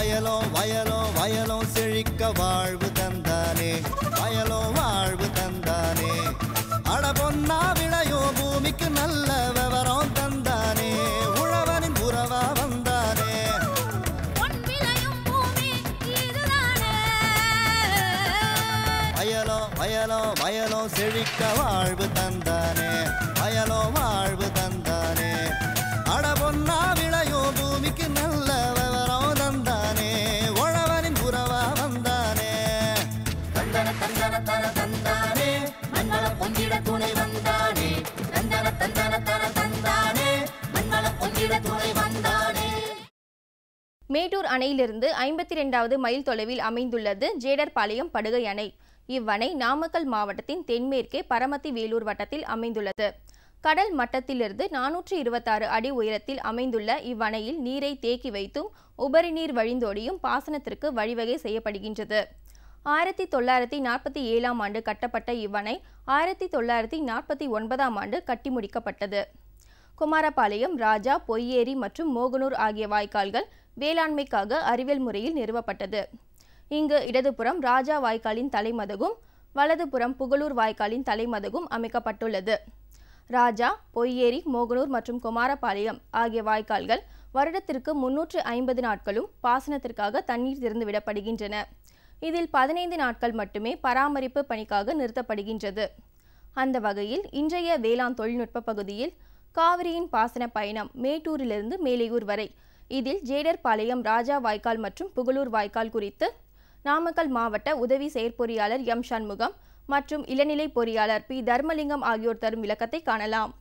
வயலும் வயலும் வயலும் செழிக்க வாழ்வு தந்தானே, வயலும் வாழ்வு தந்தானே. அட பொன்னா விளையும் பூமிக்கு நல்ல விவரம் தந்தானே, உழவனின் உறவா வந்தானே. வயலும் வயலும் வயலும் செழிக்க வாழ்வு தந்தானே, வயலும் வாழ்வு தந்தானே. அட பொன்னா விளையும் பூமிக்கு நல்ல விவரம் தந்தானே, உழவனின் உறவா வந்தானே. தந்தன தந்தன தன தந்தானே, மண்வள பொங்கிட துணை வந்தானே. தந்தன தந்தன தன தந்தானே, மண்வள பொங்கிட துணை வந்தானே. மேட்டூர் அணையிலிருந்து 52வது மைல் தொலைவில் அமைந்துள்ளது ஜேடர்பாளையம் படுகை அணை. இவ்வணை நாமக்கல் மாவட்டத்தின் தென்மேற்கே பரமத்தி வேலூர் வட்டத்தில் அமைந்துள்ளது. கடல் மட்டத்திலிருந்து 426 அடி உயரத்தில் அமைந்துள்ள இவ்வணையில் நீரை தேக்கி வைத்தும் உபரி நீர் வழிந்தோடியும் பாசனத்திற்கு வழிவகை செய்யப்படுகின்றது. 1947ஆம் ஆண்டு கட்டப்பட்ட இவ்வணை 1949ஆம் ஆண்டு கட்டி முடிக்கப்பட்டது. குமாரபாளையம், ராஜா, பொய்யேரி மற்றும் மோகனூர் ஆகிய வாய்க்கால்கள் வேளாண்மைக்காக அறிவியல் முறையில் நிறுவப்பட்டது. இங்கு இடதுபுறம் ராஜா வாய்க்காலின் தலைமதகும், வலதுபுறம் புகழூர் வாய்க்காலின் தலைமதகும் அமைக்கப்பட்டுள்ளது. ராஜா, பொய்யேரி, மோகனூர் மற்றும் குமாரபாளையம் ஆகிய வாய்க்கால்கள் வருடத்திற்கு 350 நாட்களும் பாசனத்திற்காக தண்ணீர் திறந்து விடப்படுகின்றன. இதில் 15 நாட்கள் மட்டுமே பராமரிப்பு பணிக்காக நிறுத்தப்படுகின்றது. அந்த வகையில் இன்றைய வேளாண் தொழில்நுட்ப பகுதியில் காவிரியின் பாசன பயணம் மேட்டூரிலிருந்து மேலையூர் வரை, இதில் ஜேடர்பாளையம், ராஜா வாய்க்கால் மற்றும் புகழூர் வாய்க்கால் குறித்து நாமக்கல் மாவட்ட உதவி செயற்பொறியாளர் எம் சண்முகம் மற்றும் இளநிலை பொறியாளர் பி தர்மலிங்கம் ஆகியோர் தரும் விளக்கத்தை காணலாம்.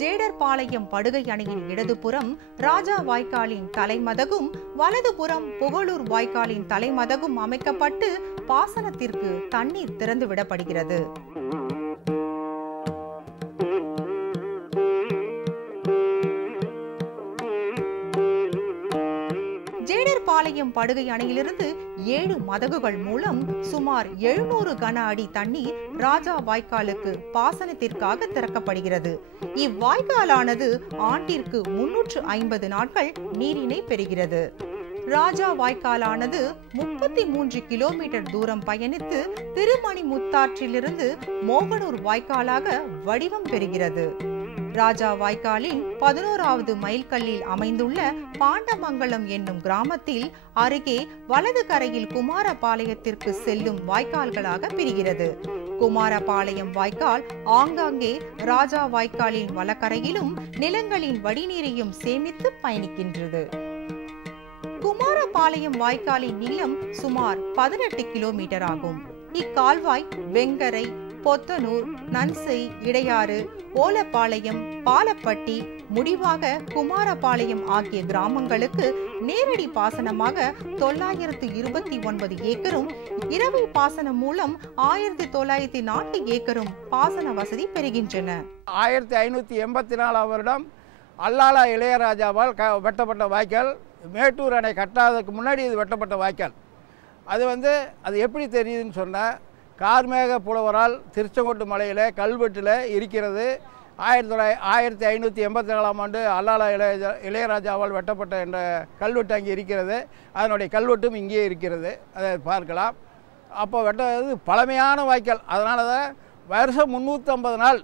ஜேடர்பாளையம் படுகை அணையின் இடதுபுறம் ராஜா வாய்க்காலின் தலைமதகும், வலதுபுறம் புகழூர் வாய்க்காலின் தலைமதகும் அமைக்கப்பட்டு பாசனத்திற்கு தண்ணீர் திறந்து விடப்படுகிறது. ஜேடர்பாளையம் படுகை அணையிலிருந்து 7 மதகுகள் மூலம் சுமார் 700 கன அடி தண்ணீர் ராஜா வாய்க்காலுக்கு பாசனத்திற்காக திறக்கப்படுகிறது. இவ்வாய்க்காலானது ஆண்டிற்கு 350 நாட்கள் நீரினை பெறுகிறது. ராஜா வாய்க்காலானது 33 கிலோமீட்டர் தூரம் பயணித்து திருமணி முத்தாற்றிலிருந்து மோகனூர் வாய்க்காலாக வடிவம் பெறுகிறது. ராஜா வாய்க்காலின் 11வது மைல்கல்லில் அமைந்துள்ள பாண்டமங்கலம் என்னும் கிராமத்தில் அருகே வலது கரையில் குமாரபாளையத்திற்கு செல்லும் வாய்க்கால்களாக பிரிகிறது. குமாரபாளையம் வாய்க்கால் ஆங்காங்கே ராஜா வாய்க்காலின் வலக்கரையிலும் நிலங்களின் வடிநீரையும் சேமித்து பயணிக்கின்றது. குமாரபாளையம் வாய்க்காலின் நீளம் சுமார் 18 கிலோமீட்டர் ஆகும். இக்கால்வாய் வெங்கரை, பொத்தனூர், நன்சை, இடையாறு, ஓலப்பாளையம், பாலப்பட்டி, முடிவாக குமாரபாளையம் ஆகிய கிராமங்களுக்கு நேரடி பாசனமாக 929 ஏக்கரும், இரவை பாசனம் மூலம் 1904 ஏக்கரும் பாசன வசதி பெறுகின்றன. 1584ஆம் வருடம் அல்லாலா இளையராஜாவால் வெட்டப்பட்ட வாய்க்கால். மேட்டூர் அணை கட்டாததுக்கு முன்னாடி இது வெட்டப்பட்ட வாய்க்கால். அது எப்படி தெரியுதுன்னு சொன்னால், கார்மேக புலவரால் திருச்செங்கோட்டு மலையில் கல்வெட்டில் இருக்கிறது. 1584ஆம் ஆண்டு அல்லாலா இளையராஜாவால் வெட்டப்பட்ட என்ற கல்வெட்டு அங்கே இருக்கிறது. அதனுடைய கல்வெட்டும் இங்கே இருக்கிறது, அதை பார்க்கலாம். அப்போ வெட்டது பழமையான வாய்க்கால். அதனால தான் வருஷம் 350 நாள்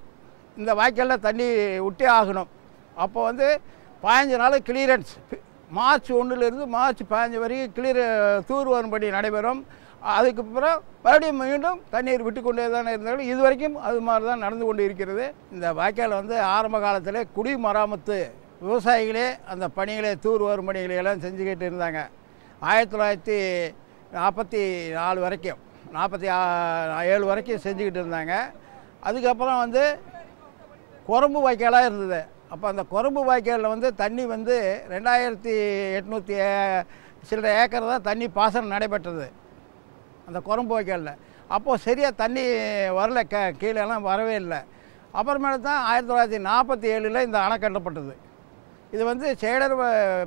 இந்த வாய்க்காலில் தண்ணி விட்டே ஆகணும். அப்போ 15 நாள் கிளியரன்ஸ், மார்ச் 1லிருந்து மார்ச் 15 வரைக்கும் தூர் வரும்படி நடைபெறும். அதுக்கப்புறம் மறுபடியும் மீண்டும் தண்ணீர் விட்டு கொண்டே தான் இருந்தாலும் இது வரைக்கும் அது மாதிரி தான் நடந்து கொண்டு இருக்கிறது. இந்த வாய்க்கால் ஆரம்ப காலத்தில் குடிமராமத்து விவசாயிகளே அந்த பணிகளை, தூர் வரும் பணிகளை எல்லாம் செஞ்சுக்கிட்டு இருந்தாங்க. 1944 வரைக்கும், 47 வரைக்கும் செஞ்சுக்கிட்டு இருந்தாங்க. அதுக்கப்புறம் குரம்பு வாய்க்காலாக இருந்தது. அப்போ அந்த கொரம்பு வாய்க்காலில் வந்து தண்ணி வந்து 2800 சில்லறை ஏக்கர் தான் தண்ணி பாசனம் நடைபெற்றது அந்த கொரம்பு வாய்க்காலில். அப்போது சரியாக தண்ணி வரல, கீழெல்லாம் வரவே இல்லை. அப்புறமேல தான் 1947 இந்த அணை கட்டப்பட்டது. இது வந்து சேடர்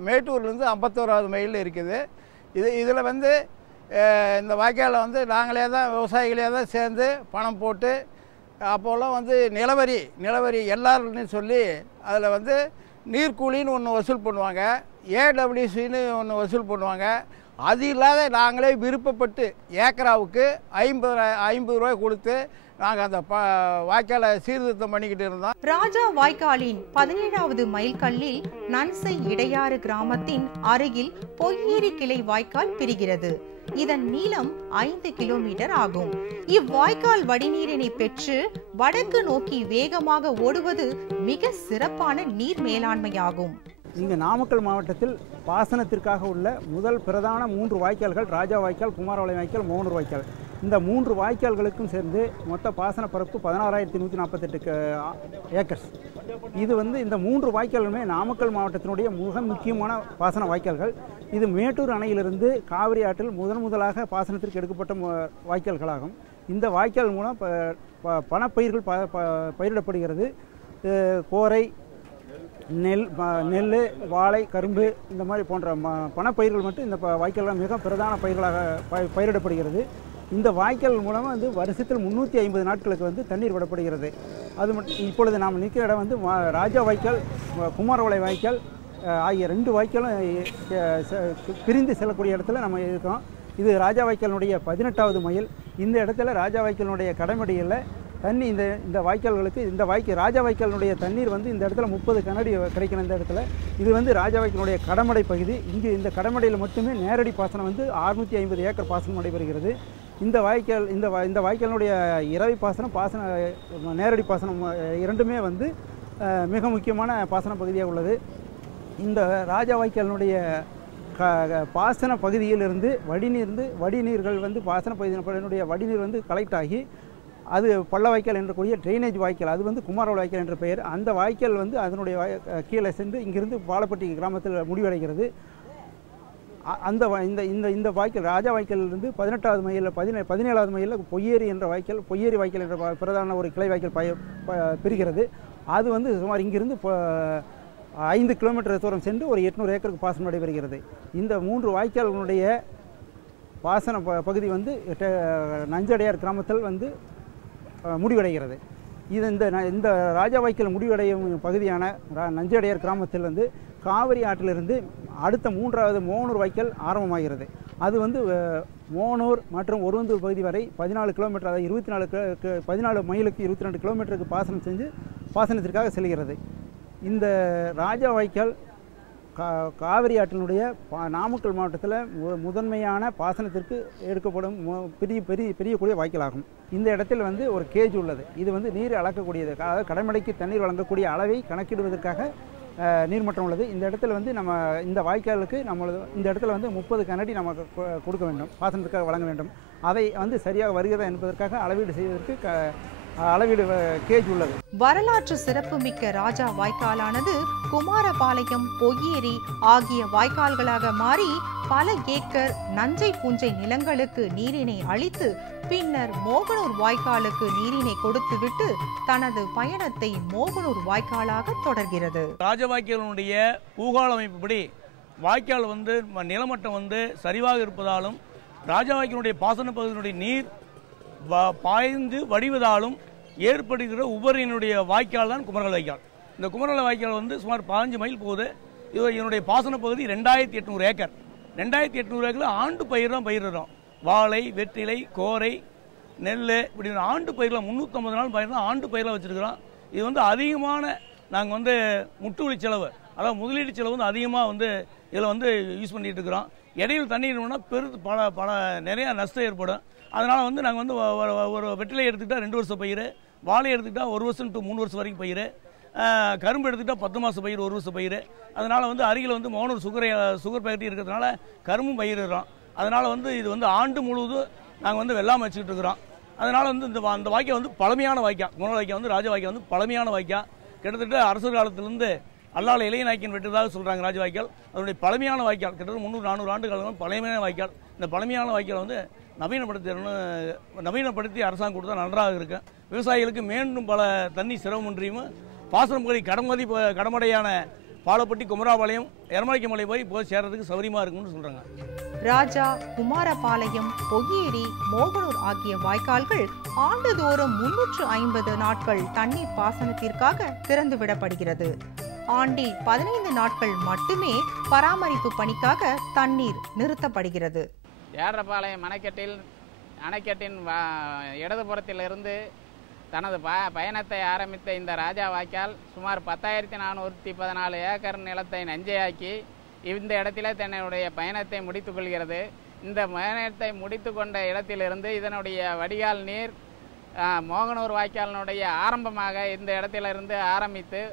மேட்டூர்லேருந்து 51வது மைலில் இருக்குது. இதில் வந்து இந்த வாய்க்காலில் வந்து நாங்களே தான் விவசாயிகளே தான் சேர்ந்து பணம் போட்டு அப்போல்லாம் வந்து நிலவரி எல்லாருன்னு சொல்லி அதில் வந்து நீர்க்கூலின்னு ஒன்று வசூல் பண்ணுவாங்க, ஏடபிள்யூசின்னு ஒன்று வசூல் பண்ணுவாங்க. அது இல்லாத நாங்களே விருப்பப்பட்டு ஏக்கராவுக்கு 50 ரூபாய் கொடுத்து நாங்கள் அந்த வாய்க்காலை சீர்திருத்தம் பண்ணிக்கிட்டு இருந்தோம். ராஜா வாய்க்காலின் 17வது மைல்கல்லில் நன்சை இடையாறு கிராமத்தின் அருகில் பொய்யேரி கிளை வாய்க்கால் பிரிகிறது. இதன் நீளம் 5 கிலோமீட்டர் ஆகும். இவ்வாய்க்கால் வடிநீரினை பெற்று வடக்கு நோக்கி வேகமாக ஓடுவது மிக சிறப்பான நீர் மேலாண்மையாகும். இங்கு நாமக்கல் மாவட்டத்தில் பாசனத்திற்காக உள்ள முதல் பிரதான 3 வாய்க்கால்கள் ராஜா வாய்க்கால், குமாரபாளையம் வாய்க்கால், மோகனூர் வாய்க்கால். இந்த 3 வாய்க்கால்களுக்கும் சேர்ந்து மொத்த பாசன பரப்பு 16,148 ஏக்கர்ஸ். இது வந்து இந்த 3 வாய்க்காலுமே நாமக்கல் மாவட்டத்தினுடைய மிக முக்கியமான பாசன வாய்க்கால்கள். இது மேட்டூர் அணையிலிருந்து காவிரி ஆற்றில் முதலாக பாசனத்திற்கு எடுக்கப்பட்ட வாய்க்கால்களாகும். இந்த வாய்க்கால் மூலம் பணப்பயிர்கள் பயிரிடப்படுகிறது. கோரை, நெல், வாழை, கரும்பு இந்த மாதிரி போன்ற பணப்பயிர்கள் மட்டும் இந்த வாய்க்கால் மிக பிரதான பயிர்களாக பயிரிடப்படுகிறது. இந்த வாய்க்கால் மூலமாக வந்து வருஷத்தில் 350 நாட்களுக்கு வந்து தண்ணீர் விடப்படுகிறது. அது மட்டும் இப்பொழுது நாம் நிற்கிற இடம் வந்து ராஜா வாய்க்கால், குமாரபாளையம் வாய்க்கால் ஆகிய 2 வாய்க்காலும் பிரிந்து செல்லக்கூடிய இடத்துல நம்ம இருக்கோம். இது ராஜா வாய்க்காலினுடைய 18வது மைல். இந்த இடத்துல ராஜா வாய்க்காலினுடைய கடைமடையில் தண்ணி இந்த வாய்க்கால்களுக்கு ராஜா வாய்க்காலினுடைய தண்ணீர் வந்து இந்த இடத்துல 30 கனஅடி கிடைக்கணும். இந்த இடத்துல இது வந்து ராஜா வாய்க்காலுடைய கடமடை பகுதி. இங்கு இந்த கடமடையில் மட்டுமே நேரடி பாசனம் வந்து 650 ஏக்கர் பாசனம் நடைபெறுகிறது. இந்த வாய்க்காலினுடைய இரவை பாசனம் நேரடி பாசனம் இரண்டுமே வந்து மிக முக்கியமான பாசன பகுதியாக உள்ளது. இந்த ராஜா வாய்க்காலினுடைய பாசன பகுதியிலிருந்து வடிநீர்கள் வந்து பாசன பகுதியினுடைய வடிநீர் வந்து கலெக்ட் ஆகி அது பள்ள வாய்க்கால் என்றக்கூடிய ட்ரைனேஜ் வாய்க்கால், அது வந்து குமாரபாளையம் வாய்க்கால் என்ற பெயர். அந்த வாய்க்கால் வந்து அதனுடைய கீழே சென்று இங்கிருந்து பாலப்பட்டி கிராமத்தில் முடிவடைகிறது. அந்த இந்த வாய்க்கால் ராஜா வாய்க்காலிலிருந்து 18வது மைலில் 17வது மைலில் பொய்யேரி வாய்க்கால் என்ற பிரதான ஒரு கிளை வாய்க்கால் பிரிகிறது. அது வந்து சுமார் இங்கிருந்து 5 கிலோமீட்டர் தூரம் சென்று ஒரு 800 ஏக்கருக்கு பாசனம் நடைபெறுகிறது. இந்த 3 வாய்க்கால்களுடைய பாசன பகுதி வந்து நஞ்சடையார் கிராமத்தில் வந்து முடிவடைகிறது. இந்த ராஜா வாய்க்கால் முடிவடையும் பகுதியான நஞ்சடையார் கிராமத்தில் வந்து காவிரி ஆற்றிலிருந்து அடுத்த 3வது மோகனூர் வாய்க்கால் ஆரம்பமாகிறது. அது வந்து மோகனூர் மற்றும் ஒருவந்தூர் பகுதி வரை 14 கிலோமீட்டர், அதாவது 14 மைலுக்கு 22 கிலோமீட்டருக்கு பாசனத்திற்காக செல்கிறது. இந்த ராஜா வாய்க்கால் காவிரி ஆற்றினுடைய நாமக்கல் மாவட்டத்தில் முதன்மையான பாசனத்திற்கு எடுக்கப்படும் பெரியக்கூடிய வாய்க்காலாகும். இந்த இடத்தில் வந்து ஒரு கேஜ் உள்ளது. இது வந்து நீர் அளக்கக்கூடியது, அதாவது கடமடைக்கு தண்ணீர் வழங்கக்கூடிய அளவை கணக்கிடுவதற்காக நீர்மட்டம் உள்ளது. இந்த இடத்துல வந்து நம்ம இந்த வாய்க்காலுக்கு இந்த இடத்துல வந்து 30 கனஅடி நம்ம கொடுக்க வேண்டும், பாசனத்துக்காக வழங்க வேண்டும். அதை வந்து சரியாக வருகிறதா என்பதற்காக அளவீடு செய்வதற்கு அளவீடு கேஜ் உள்ளது. வரலாற்று சிறப்புமிக்க ராஜா வாய்க்காலானது குமாரபாளையம், பொய்யேரி ஆகிய வாய்க்கால்களாக மாறி பல ஏக்கர் நஞ்சை பூஞ்சை நிலங்களுக்கு நீரினை அளித்து பின்னர் மோகனூர் வாய்க்காலுக்கு நீரினை கொடுத்துவிட்டு தனது பயணத்தை மோகனூர் வாய்க்காலாக தொடர்கிறது. ராஜா வாய்க்காலுடைய பூகோள அமைப்புப்படி வாய்க்கால் வந்து நிலமட்டம் வந்து சரிவாக இருப்பதாலும் ராஜா வாய்க்காலுடைய பாசன பகுதியினுடைய நீர் பாய்ந்து வடிவதாலும் ஏற்படுகிற உபரியினுடைய வாய்க்கால் தான் குமரபாளையம் வாய்க்கால். இந்த குமரபாளையம் வாய்க்கால் வந்து சுமார் 15 மைல் போகுது. இதனுடைய பாசன பகுதி 2800 ஏக்கர். 2800 ஏக்கரில் ஆண்டு பயிர் தான் பயிரிடுறோம். வாழை, வெற்றிலை, கோரை, நெல், இப்படி ஆண்டு பயிரில் 350 நாள் பயிர் தான் ஆண்டு பயிரில் வச்சுருக்கிறோம். இது வந்து அதிகமான நாங்கள் வந்து முட்டுவலி செலவு, அதாவது முதலீடு செலவு வந்து அதிகமாக வந்து இதில் வந்து யூஸ் பண்ணிகிட்டு இருக்கிறோம். இடையில் தண்ணீர்னா பல நிறையா நஷ்டம் ஏற்படும். அதனால் வந்து நாங்கள் வந்து ஒரு வெற்றிலை எடுத்துக்கிட்டால் 2 வருஷம் பயிர், வாழை எடுத்துக்கிட்டால் 1 வருஷம் to 3 வருஷம் வரைக்கும் பயிர், கரும்பு எடுத்துக்கிட்டால் 10 மாதம் பயிர், 1 வருஷம் பயிர். அதனால் வந்து அருகில் வந்து மோகனூர் சுகர் ஃபேக்டரி இருக்கிறதுனால கரும்பும் பயிரிடுறோம். அதனால் வந்து இது வந்து ஆண்டு முழுவதும் நாங்கள் வந்து வெள்ளாமை வச்சுக்கிட்டு இருக்கிறோம். அதனால் வந்து அந்த வாய்க்கால் வந்து பழமையான வாய்க்கால். குமரபாளையம் வாய்க்கால் வந்து ராஜா வாய்க்கால் வந்து பழமையான வாய்க்கால். கிட்டத்தட்ட அரசர் காலத்திலிருந்து அல்லால இளைய நாயக்கன் வெட்டதாக சொல்கிறாங்க ராஜவாய்க்கால். அதனுடைய பழமையான வாய்க்கால், கிட்டத்தட்ட 300-400 ஆண்டுகள் பழமையான வாய்க்கால். இந்த பழமையான வாய்க்கால் வந்து நவீனப்படுத்தி அரசாங்கம் கொடுத்தா நன்றாக இருக்கு. விவசாயிகளுக்கு மீண்டும் பல தண்ணி சிரமமின்றியும் பாசனம் பகுதி கடமடையான பாலப்பட்டி, குமராபாளையம், எரமலைக்கமலை போய் போய் சேர்றதுக்கு சௌகரியமாக இருக்கும்னு சொல்கிறாங்க. ராஜா, குமாரபாளையம், பொய்யேரி, மோகனூர் ஆகிய வாய்க்கால்கள் ஆண்டுதோறும் 350 நாட்கள் தண்ணீர் பாசனத்திற்காக திறந்துவிடப்படுகிறது. ஆண்டில் 15 நாட்கள் மட்டுமே பராமரிப்பு பணிக்காக தண்ணீர் நிறுத்தப்படுகிறது. ஏரப்பாளையம் அணைக்கட்டின் இடதுபுறத்திலிருந்து தனது பயணத்தை ஆரம்பித்த இந்த ராஜா வாய்க்கால் சுமார் 10,414 ஏக்கர் நிலத்தை நஞ்சையாக்கி இந்த இடத்திலே தன்னுடைய பயணத்தை முடித்துக் கொள்கிறது. இந்த பயணத்தை முடித்து கொண்ட இடத்திலிருந்து இதனுடைய வடிகால் நீர் மோகனூர் வாய்க்காலினுடைய ஆரம்பமாக இந்த இடத்திலிருந்து ஆரம்பித்து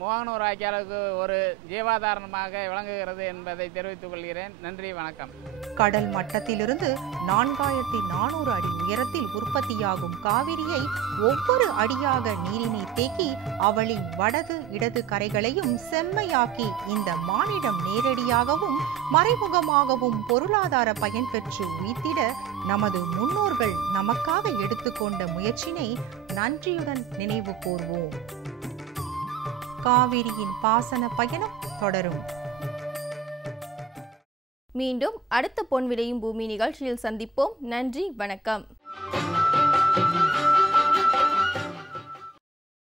மோகனூர் வாய்க்காலுக்கு ஒரு ஜீவாதாரமாக விளங்குகிறது என்பதை தெரிவித்துக் கொள்கிறேன். நன்றி, வணக்கம். கடல் மட்டத்திலிருந்து 4400 அடி உயரத்தில் உற்பத்தியாகும் காவிரியை ஒவ்வொரு அடியாக நீரினை தேக்கி அவளின் வடது இடது கரைகளையும் செம்மையாக்கி இந்த மானிடம் நேரடியாகவும் மறைமுகமாகவும் பொருளாதார பயன் பெற்று உயிர்த்திட நமது முன்னோர்கள் நமக்காக எடுத்துக்கொண்ட முயற்சினை நன்றியுடன் நினைவு கூர்வோம். காவிரியின் பாசன பயணம் தொடரும். மீண்டும் அடுத்த பொன் விளையும் பூமி நிகழ்ச்சியில் சந்திப்போம். நன்றி, வணக்கம்.